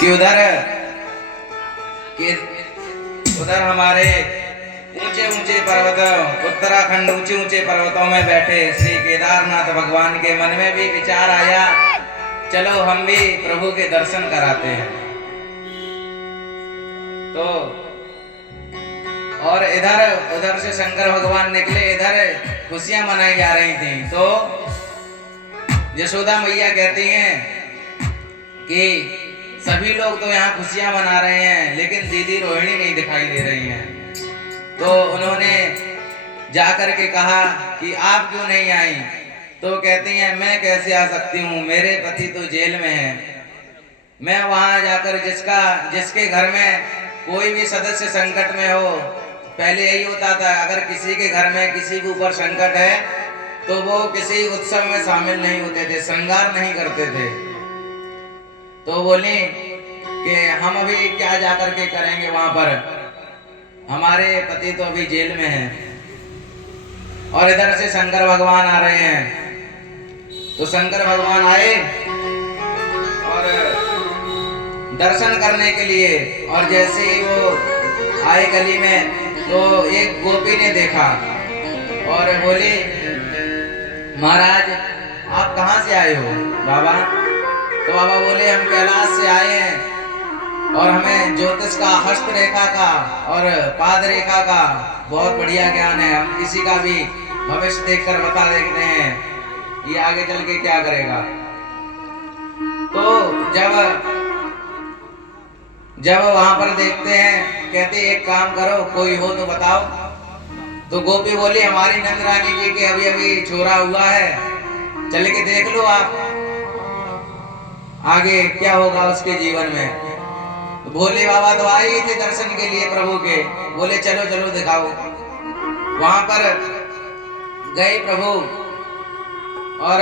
कि उधर हमारे ऊंचे ऊंचे पर्वतों, उत्तराखंड ऊंचे ऊंचे पर्वतों में बैठे श्री केदारनाथ भगवान के मन में भी विचार आया, चलो हम भी प्रभु के दर्शन कराते हैं। तो और उधर से शंकर भगवान निकले, इधर खुशियां मनाई जा रही थी। तो यशोदा मैया कहती हैं कि सभी लोग तो यहाँ खुशियां मना रहे हैं, लेकिन दीदी रोहिणी नहीं दिखाई दे रही हैं। तो उन्होंने जाकर के कहा कि आप क्यों नहीं आई? तो कहती हैं मैं कैसे आ सकती हूँ, मेरे पति तो जेल में हैं। मैं वहाँ जाकर जिसके घर में कोई भी सदस्य संकट में हो, पहले यही होता था, अगर किसी के घर में किसी के ऊपर संकट है तो वो किसी उत्सव में शामिल नहीं होते थे, श्रृंगार नहीं करते थे। तो बोली कि हम अभी क्या जाकर के करेंगे वहां पर, हमारे पति तो अभी जेल में हैं। और इधर से शंकर भगवान आ रहे हैं। तो शंकर भगवान आए और दर्शन करने के लिए, और जैसे ही वो आए गली में तो एक गोपी ने देखा और बोली महाराज आप कहाँ से आए हो बाबा? तो बाबा बोले हम कैलाश से आए हैं और हमें ज्योतिष का, हस्त रेखा का और पाद रेखा का बहुत बढ़िया ज्ञान है। हम किसी का भी भविष्य देखकर बता देते हैं ये आगे चल के क्या करेगा। तो जब वहां पर देखते हैं, कहते एक काम करो, कोई हो तो बताओ। तो गोपी बोली हमारी नंद रानी जी के अभी अभी छोरा हुआ है, चल के देख लो आप आगे क्या होगा उसके जीवन में। तो भोले बाबा तो आए ही थे दर्शन के लिए प्रभु के, बोले चलो चलो दिखाओ। वहां पर गए प्रभु और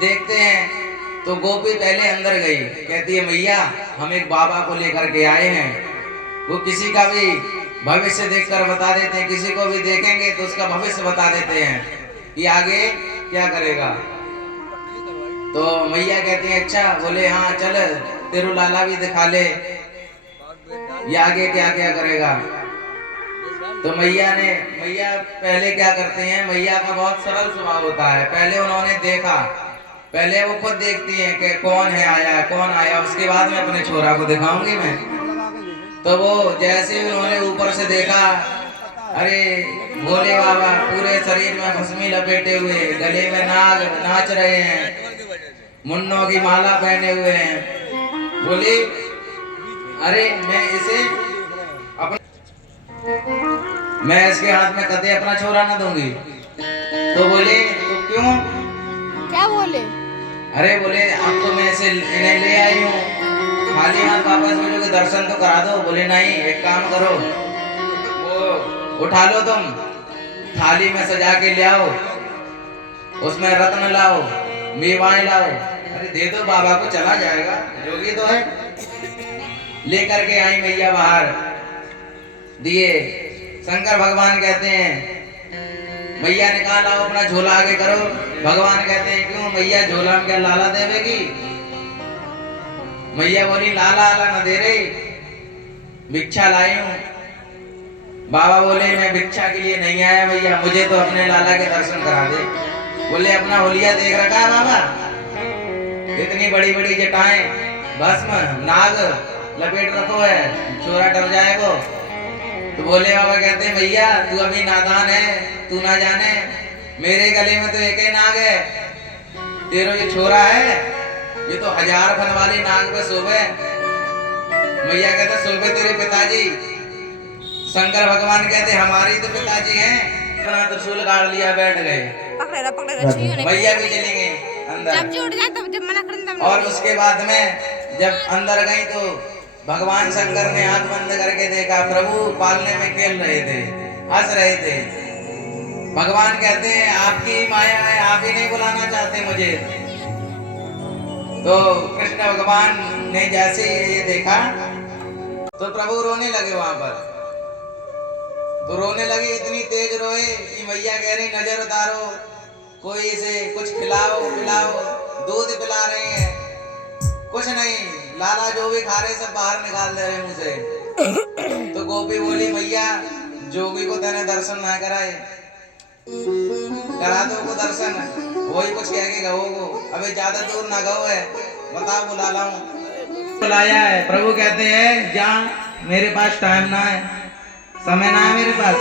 देखते हैं तो गोपी पहले अंदर गई, कहती है मैया हम एक बाबा को लेकर के आए हैं, वो किसी का भी भविष्य देखकर बता देते हैं, किसी को भी देखेंगे तो उसका भविष्य बता देते हैं कि आगे क्या करेगा। तो मैया कहती है अच्छा, बोले हाँ चल तेरू लाला भी दिखा ले, ये आगे क्या क्या करेगा। तो मैया पहले क्या करते हैं, मैया का बहुत सरल स्वभाव होता है। पहले उन्होंने देखा, पहले वो खुद देखती हैं कि कौन है आया, कौन आया, उसके बाद में अपने छोरा को दिखाऊंगी मैं। तो वो जैसे उन्होंने ऊपर से देखा, अरे भोले बाबा पूरे शरीर में भस्मी लपेटे हुए, गले में नाग नाच रहे हैं, मुन्नों की माला पहने हुए हैं। बोली अरे मैं इसके हाथ में कदे अपना छोरा न दूंगी। तो बोले तो क्यों? क्या बोले? अरे बोले अब तो मैं इसे इन्हें ले आई हूँ, खाली हाथ वापस मुझे के दर्शन तो करा दो। बोले नहीं, एक काम करो, वो उठा लो, तुम थाली में सजा के ले आओ, उसमें रत्न लाओ, मेवाएं लाओ। अरे दे दो बाबा को, चला जाएगा, जोगी तो है। लेकर के आई मैया बाहर, दिए। शंकर भगवान कहते हैं मैया ने कहा लाओ अपना झोला आगे करो। भगवान कहते हैं क्यों मैया, झोला में क्या लाला देवेगी? मैया बोली लाला आला न दे रही, भिक्षा लाई हूं। बाबा बोले मैं भिक्षा के लिए नहीं आया मैया, मुझे तो अपने लाला के दर्शन करा दे। बोले अपना होलिया देख रखा है बाबा, इतनी बड़ी बड़ी जटाएं, भस्म नाग लपेट रखो है, छोरा डर जाएगा। तो बोले बाबा कहते भैया तू अभी नादान है, तू ना जाने मेरे गले में तो एक ही नाग है, तेरा ये छोरा है ये तो 1000 फन वाली नाग पे शोभे। मैया कहते शोभे तेरे पिताजी। शंकर भगवान कहते हमारी तो पिताजी हैं। अपना त्रिशूल गाड़ लिया, बैठ गए। मैया भी चली गई अंदर। और उसके बाद में जब अंदर गई तो भगवान शंकर ने आंख बंद करके देखा, प्रभु पालने में खेल रहे थे, हंस रहे थे। भगवान कहते हैं आपकी माया है, आप ही नहीं बुलाना चाहते मुझे। तो कृष्ण भगवान ने जैसे ये देखा तो प्रभु रोने लगे वहां पर। तो रोने लगे, इतनी तेज रोए कि मैया कह रही नजर उतारो, कोई इसे कुछ खिलाओ पिलाओ। दूध पिला रहे हैं, कुछ नहीं, लाला जो भी खा रहे सब बाहर निकाल दे रहे मुंह से। तो गोपी बोली मैया जोगी को तेने दर्शन ना कराए, करा दो को दर्शन। वही कुछ कह के गओ को, अबे ज्यादा दूर ना गओ है, बता बुला लाऊं। बुलाया है, प्रभु कहते हैं जा, मेरे पास टाइम ना है, समय ना है मेरे पास।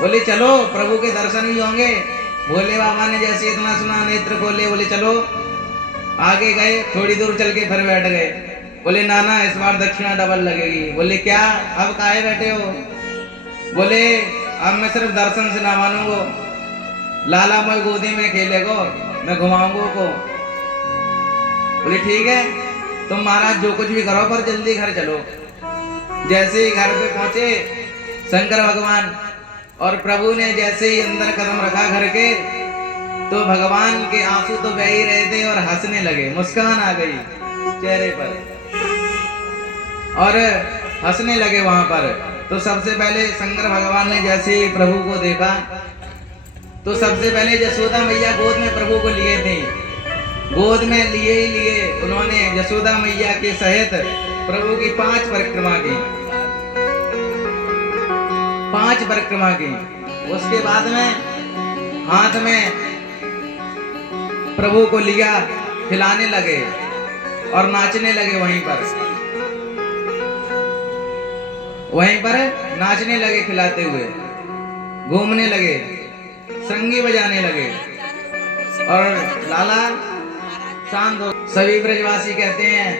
बोले चलो प्रभु के दर्शन भी होंगे। भोले बाबा ने जैसे इतना सुना नेत्र खोले, बोले चलो। आगे गए, थोड़ी दूर चल के फिर बैठ गए। बोले नाना इस बार दक्षिणा डबल लगेगी। बोले क्या, अब काहे बैठे हो? बोले अब मैं सिर्फ दर्शन से ना मानूंगो, लाला मैं गोदी में खेलेगो, मैं घुमाऊंगो को। बोले ठीक है तुम महाराज जो कुछ भी करो पर जल्दी घर चलो। जैसे ही घर पे पहुंचे शंकर भगवान, और प्रभु ने जैसे ही अंदर कदम रखा घर के, तो भगवान के आंसू तो बह ही रहे थे और हंसने लगे, मुस्कान आ गई चेहरे पर और हंसने लगे वहां पर। तो सबसे पहले शंकर भगवान ने जैसे ही प्रभु को देखा, तो सबसे पहले यशोदा मैया गोद में प्रभु को लिए थे। गोद में लिए ही लिए उन्होंने यशोदा मैया के सहित प्रभु की 5 परिक्रमा की, 5 परिक्रमा की। उसके बाद में हाथ में प्रभु को लिया, खिलाने लगे और नाचने लगे। वहीं पर नाचने लगे, खिलाते हुए घूमने लगे, संगी बजाने लगे। और लाला शांत हो। सभी ब्रजवासी कहते हैं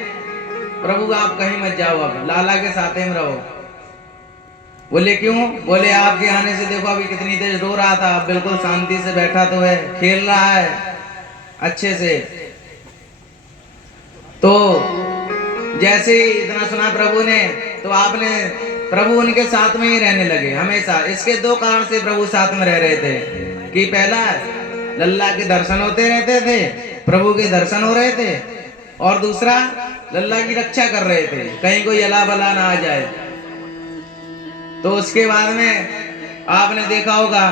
प्रभु आप कहीं मत जाओ, अब लाला के साथ में रहो। बोले क्यों? बोले आपके आने से देखो अभी कितनी देर रो रहा था, अब बिल्कुल शांति से बैठा तो है, खेल रहा है अच्छे से। तो जैसे ही इतना सुना प्रभु ने, तो आपने प्रभु उनके साथ में ही रहने लगे हमेशा। इसके 2 कारण से प्रभु साथ में रह रहे थे कि पहला लल्ला के दर्शन होते रहते थे, प्रभु के दर्शन हो रहे थे, और दूसरा लल्ला की रक्षा कर रहे थे, कहीं कोई अला बला ना आ जाए। तो उसके बाद में आपने देखा होगा